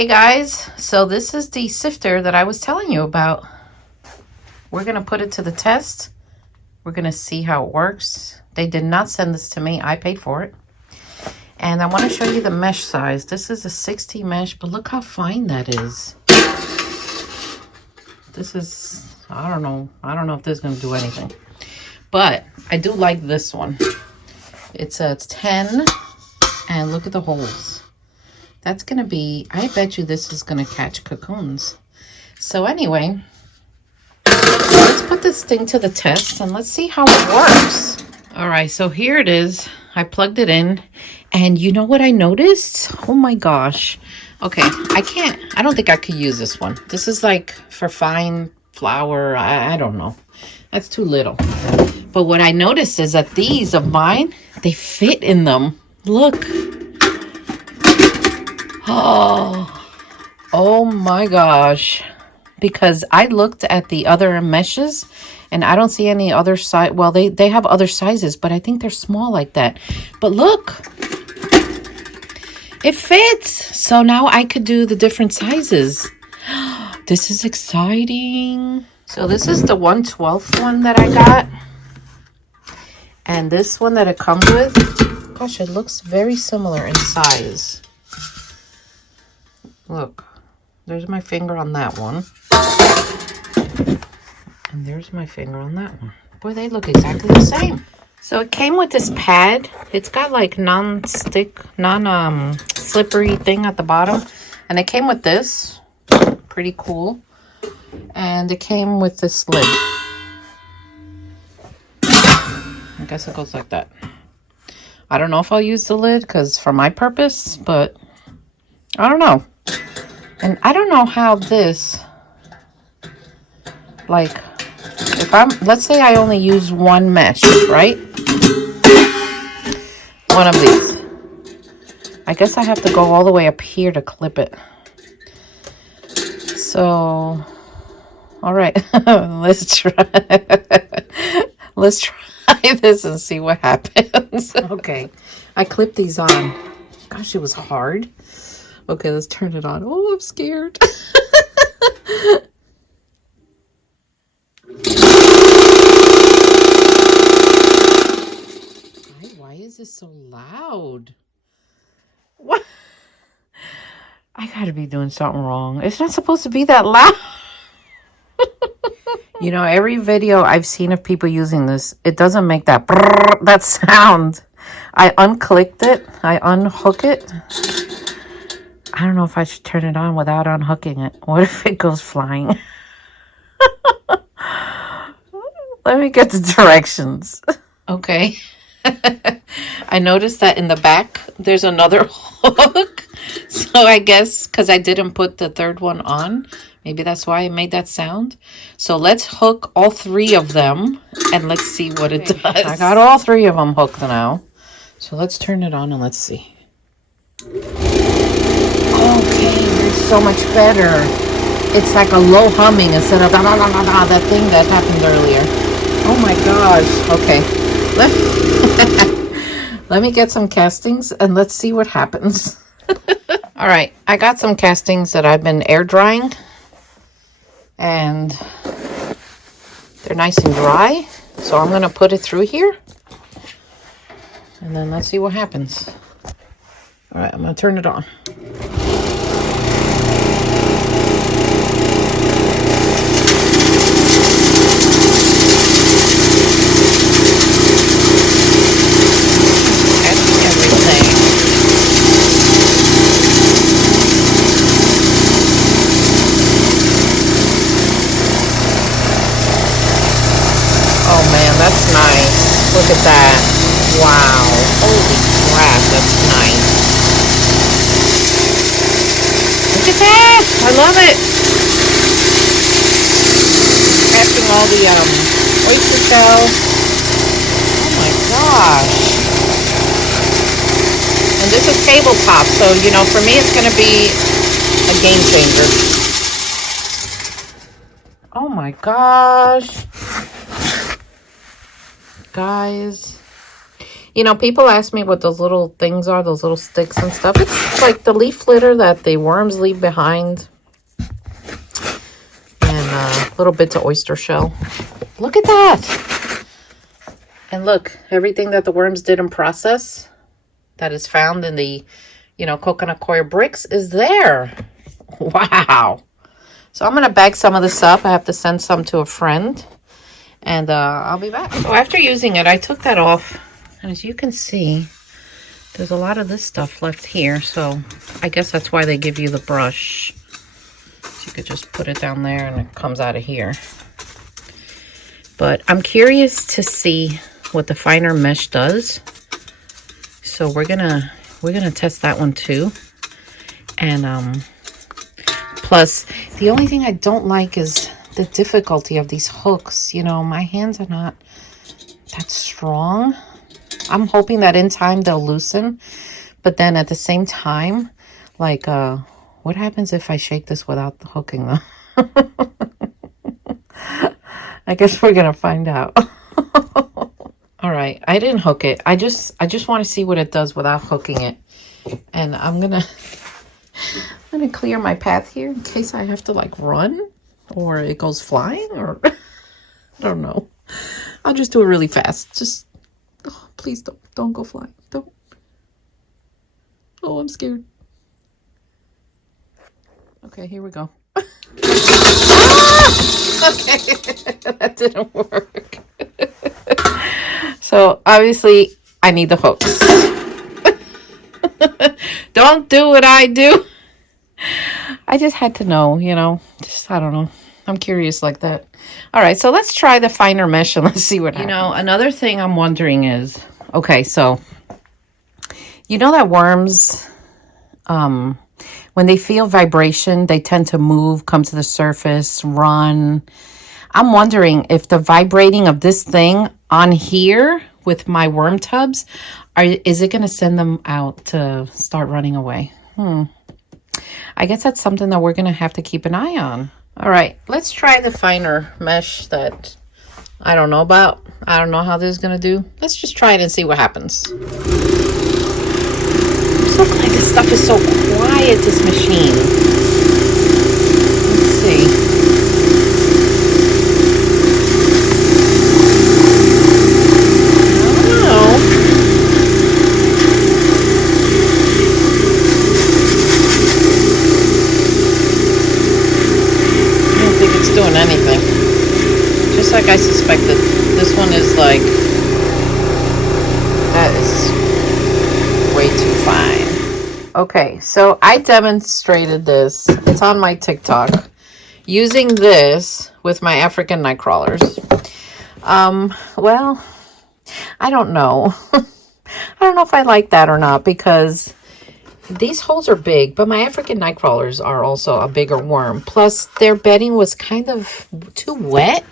Hey guys, so this is the sifter that I was telling you about. We're going to put it to the test. We're going to see how it works. They did not send this to me. I paid for it. And I want to show you the mesh size. This is a 60 mesh, but look how fine that is. This is, I don't know if this is going to do anything. But I do like this one. It's 10, and look at the holes. That's going to be, I bet you this is going to catch cocoons. So anyway, let's put this thing to the test and let's see how it works. All right, so here it is. I plugged it in, and you know what I noticed? Oh my gosh. Okay, I don't think I could use this one. This is like for fine flour. I don't know. That's too little. But what I noticed is that these of mine, they fit in them. Look. Oh my gosh. Because I looked at the other meshes and I don't see any other size. Well, they have other sizes, but I think they're small like that. But look, it fits. So now I could do the different sizes. This is exciting. So this is the 1/12 one that I got. And this one that it comes with, gosh, it looks very similar in size. Look, there's my finger on that one. And there's my finger on that one. Boy, they look exactly the same. So it came with this pad. It's got like non-stick, non-slippery thing at the bottom. And it came with this. Pretty cool. And it came with this lid. I guess it goes like that. I don't know if I'll use the lid because for my purpose, but I don't know. And I don't know how this, like, let's say I only use one mesh, right? One of these. I guess I have to go all the way up here to clip it. So, all right, let's try. Let's try this and see what happens. Okay, I clipped these on. Gosh, it was hard. Okay, let's turn it on. Oh, I'm scared. Why is this so loud? What? I gotta be doing something wrong. It's not supposed to be that loud. You know, every video I've seen of people using this, it doesn't make that sound. I unclicked it. I unhook it. I don't know if I should turn it on without unhooking it. What if it goes flying? Let me get the directions. Okay. I noticed that in the back, there's another hook. So I guess because I didn't put the third one on, maybe that's why it made that sound. So let's hook all three of them and let's see what it does. I got all three of them hooked now. So let's turn it on and let's see. Okay, it's so much better. It's like a low humming instead of that thing that happened earlier. Oh my gosh. Okay. Let me get some castings and let's see what happens. All right, I got some castings that I've been air drying. And they're nice and dry. So I'm going to put it through here. And then let's see what happens. All right, I'm going to turn it on. Oh man, that's nice. Look at that. Wow. Holy crap, that's nice. Look at that. I love it. Catching all the oyster shells. Oh my gosh. And this is tabletop, so you know, for me it's gonna be a game changer. Oh my gosh. Guys, You know, people ask me what those little things are, those little sticks and stuff. It's like the leaf litter that the worms leave behind. And little bits of oyster shell. Look at that. And look, everything that the worms didn't process that is found in the, you know, coconut coir bricks is there. Wow. So I'm going to bag some of this up. I have to send some to a friend. And I'll be back. So after using it, I took that off. And as you can see, there's a lot of this stuff left here. So I guess that's why they give you the brush. So you could just put it down there and it comes out of here. But I'm curious to see what the finer mesh does. So we're gonna test that one too. And plus, the only thing I don't like is the difficulty of these hooks. You know, my hands are not that strong. I'm hoping that in time they'll loosen. But then at the same time, like, what happens if I shake this without hooking them? I guess we're going to find out. All right. I didn't hook it. I just want to see what it does without hooking it. And I'm going to clear my path here in case I have to like run or it goes flying or I don't know. I'll just do it really fast. Just please don't go flying. Don't. Oh, I'm scared. Okay, here we go. Ah! Okay, that didn't work. So obviously I need the hooks. Don't do what I do. I just had to know, you know, just, I don't know. I'm curious like that. All right, so let's try the finer mesh and let's see what happens. You know, another thing I'm wondering is, okay, so you know that worms, when they feel vibration, they tend to move, come to the surface, run. I'm wondering if the vibrating of this thing on here with my worm tubs, is it going to send them out to start running away? I guess that's something that we're going to have to keep an eye on. All right, let's try the finer mesh that I don't know about. I don't know how this is going to do. Let's just try it and see what happens. I'm so glad this stuff is so quiet, this machine. Let's see. Doing anything, just like I suspected. This one is like, that is way too fine. Okay, so I demonstrated this, it's on my TikTok, using this with my African night crawlers. Well, I don't know. I don't know if I like that or not, because these holes are big, but my African night crawlers are also a bigger worm. Plus, their bedding was kind of too wet.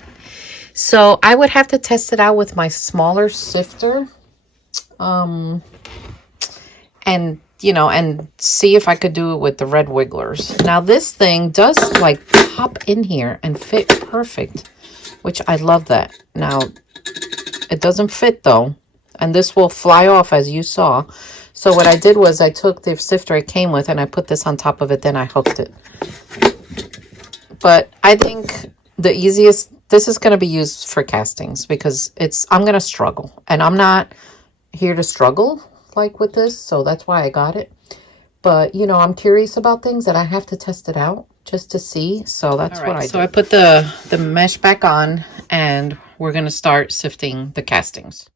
So I would have to test it out with my smaller sifter. And, you know, and see if I could do it with the red wigglers. Now, this thing does, like, pop in here and fit perfect, which I love that. Now, it doesn't fit, though. And this will fly off, as you saw. So what I did was I took the sifter it came with and I put this on top of it, then I hooked it. But I think the easiest, this is going to be used for castings because I'm going to struggle. And I'm not here to struggle like with this, so that's why I got it. But, you know, I'm curious about things and I have to test it out just to see. So that's what I did. So I put the mesh back on and we're going to start sifting the castings.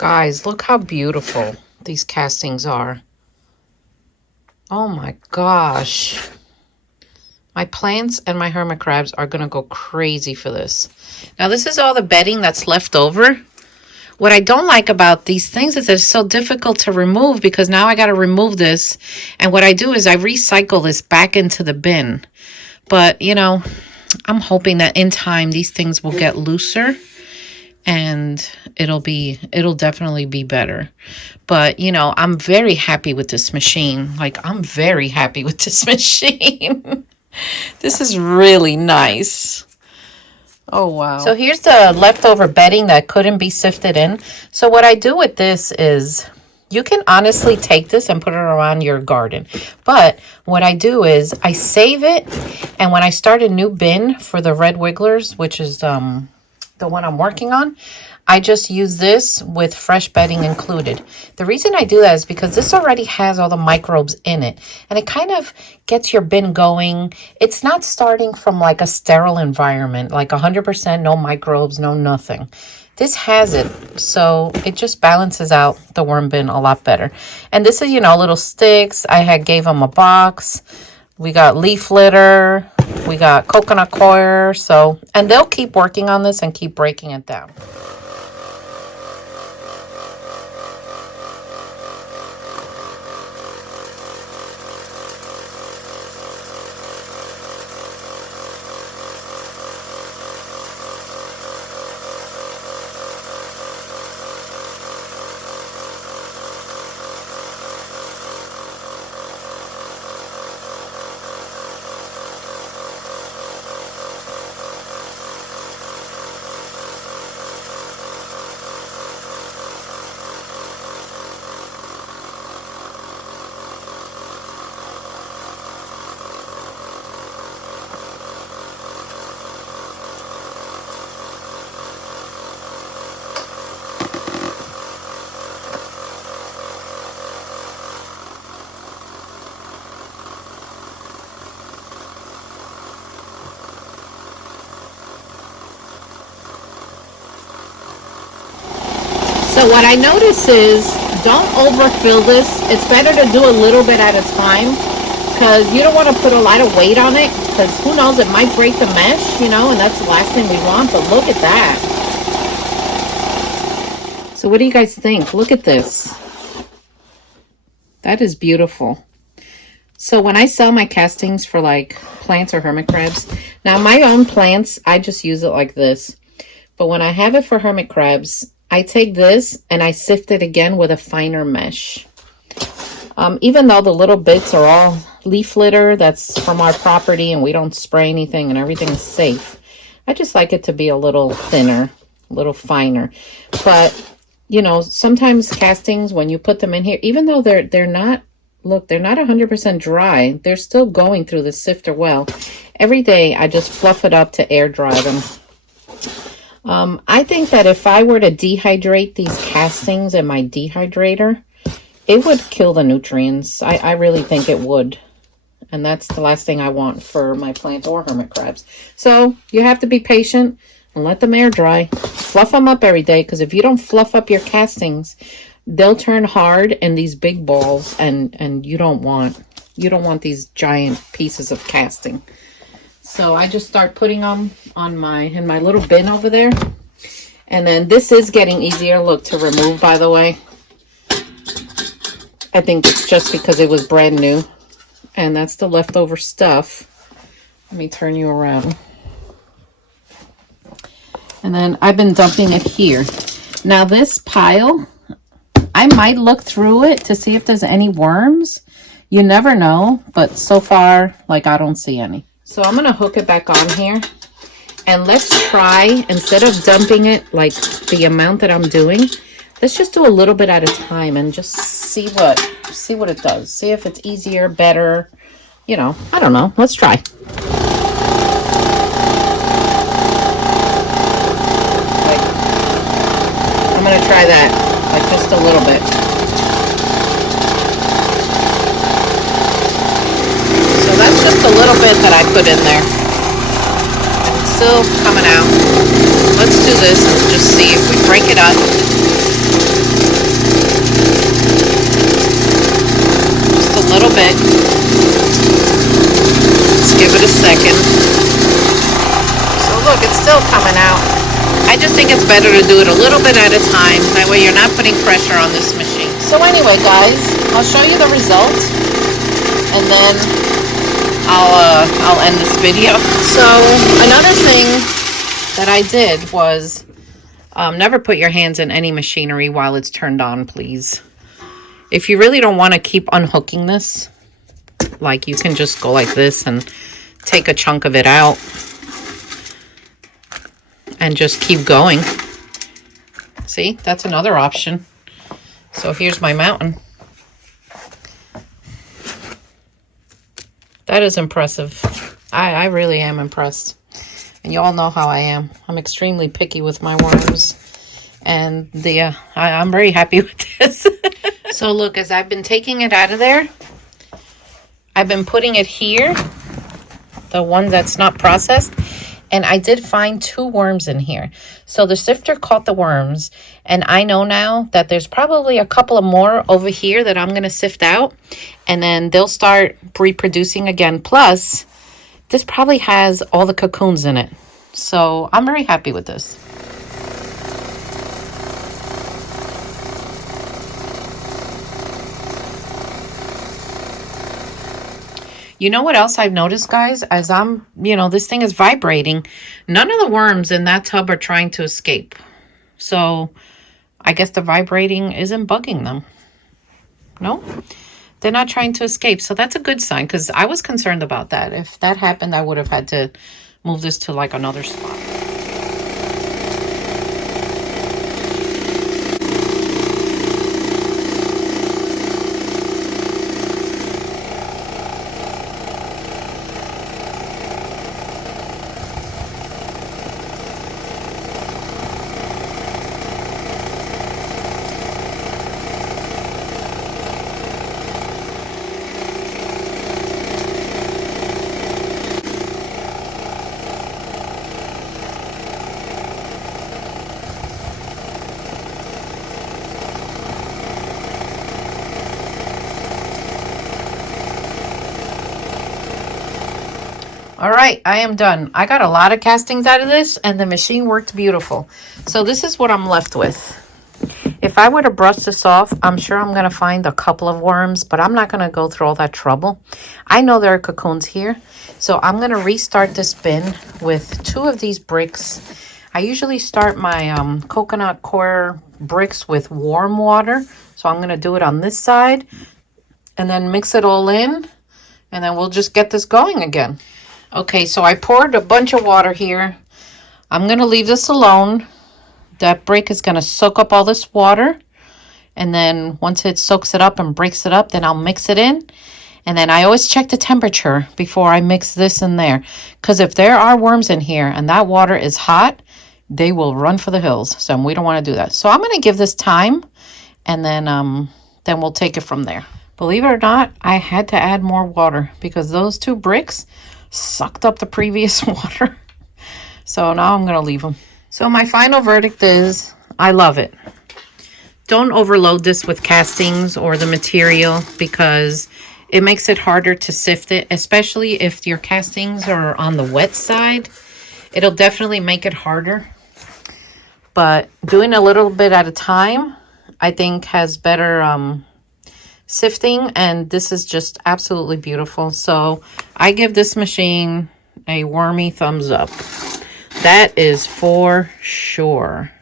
Guys, look how beautiful these castings are. Oh my gosh. My plants and my hermit crabs are going to go crazy for this. Now, this is all the bedding that's left over. What I don't like about these things is they're so difficult to remove because now I got to remove this. And what I do is I recycle this back into the bin. But, you know, I'm hoping that in time these things will get looser and it'll definitely be better. But, you know, I'm very happy with this machine. Like, I'm very happy with this machine. This is really nice. Oh, wow. So here's the leftover bedding that couldn't be sifted in. So what I do with this is you can honestly take this and put it around your garden. But what I do is I save it. And when I start a new bin for the red wigglers, which is the one I'm working on, I just use this with fresh bedding included. The reason I do that is because this already has all the microbes in it. And it kind of gets your bin going. It's not starting from like a sterile environment, like 100% no microbes, no nothing. This has it. So it just balances out the worm bin a lot better. And this is, you know, little sticks. I gave them a box. We got leaf litter. We got coconut coir. So, and they'll keep working on this and keep breaking it down. So what I notice is don't overfill this. It's better to do a little bit at a time because you don't want to put a lot of weight on it because who knows, it might break the mesh, you know, and that's the last thing we want. But look at that. So what do you guys think? Look at this. That is beautiful. So when I sell my castings for like plants or hermit crabs, now my own plants, I just use it like this. But when I have it for hermit crabs, I take this and I sift it again with a finer mesh. Even though the little bits are all leaf litter that's from our property and we don't spray anything and everything's safe, I just like it to be a little thinner, a little finer. But, you know, sometimes castings, when you put them in here, even though they're not, look, they're not 100% dry, they're still going through the sifter well. Every day I just fluff it up to air dry them. I think that if I were to dehydrate these castings in my dehydrator, it would kill the nutrients. I really think it would. And that's the last thing I want for my plants or hermit crabs. So you have to be patient and let them air dry. Fluff them up every day, because if you don't fluff up your castings, they'll turn hard in these big balls, and you don't want these giant pieces of casting. So I just start putting them on in my little bin over there. And then this is getting easier, look, to remove, by the way. I think it's just because it was brand new. And that's the leftover stuff. Let me turn you around. And then I've been dumping it here. Now this pile, I might look through it to see if there's any worms. You never know, but so far, like, I don't see any. So I'm going to hook it back on here. And let's try, instead of dumping it like the amount that I'm doing, let's just do a little bit at a time and just see what it does. See if it's easier, better, you know, I don't know. Let's try. Like, I'm going to try that, like just a little bit. So that's just a little bit that I put in there. And it's still coming out. Let's do this and just see if we break it up. little bit. Let's give it a second. So look, it's still coming out. I just think it's better to do it a little bit at a time. That way you're not putting pressure on this machine. So anyway, guys, I'll show you the result, and then I'll end this video. So another thing that I did was never put your hands in any machinery while it's turned on, please. If you really don't want to keep unhooking this, like you can just go like this and take a chunk of it out and just keep going. See, that's another option. So here's my mountain. That is impressive. I really am impressed. And you all know how I am. I'm extremely picky with my worms. And I'm very happy with this. So look, as I've been taking it out of there, I've been putting it here, the one that's not processed, and I did find 2 worms in here. So the sifter caught the worms, and I know now that there's probably a couple of more over here that I'm going to sift out, and then they'll start reproducing again. Plus, this probably has all the cocoons in it. So I'm very happy with this. You know what else I've noticed, guys? As I'm, this thing is vibrating. None of the worms in that tub are trying to escape. So I guess the vibrating isn't bugging them. No? They're not trying to escape. So that's a good sign, because I was concerned about that. If that happened, I would have had to move this to like another spot. All right, I am done. I got a lot of castings out of this, and the machine worked beautiful. So this is what I'm left with. If I were to brush this off, I'm sure I'm going to find a couple of worms, but I'm not going to go through all that trouble. I know there are cocoons here, so I'm going to restart this bin with 2 of these bricks. I usually start my coconut coir bricks with warm water, so I'm going to do it on this side, and then mix it all in, and then we'll just get this going again. Okay, so I poured a bunch of water here. I'm going to leave this alone. That brick is going to soak up all this water. And then once it soaks it up and breaks it up, then I'll mix it in. And then I always check the temperature before I mix this in there. Because if there are worms in here and that water is hot, they will run for the hills. So we don't want to do that. So I'm going to give this time. And then we'll take it from there. Believe it or not, I had to add more water because those 2 bricks sucked up the previous water. So now I'm going to leave them. So my final verdict is I love it. Don't overload this with castings or the material because it makes it harder to sift it, especially if your castings are on the wet side. It'll definitely make it harder. But doing a little bit at a time, I think has better sifting, and this is just absolutely beautiful. So I give this machine a wormy thumbs up. That is for sure.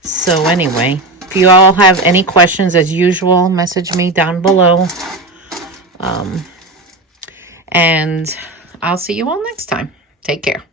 So anyway, if you all have any questions, as usual, message me down below. And I'll see you all next time. Take care.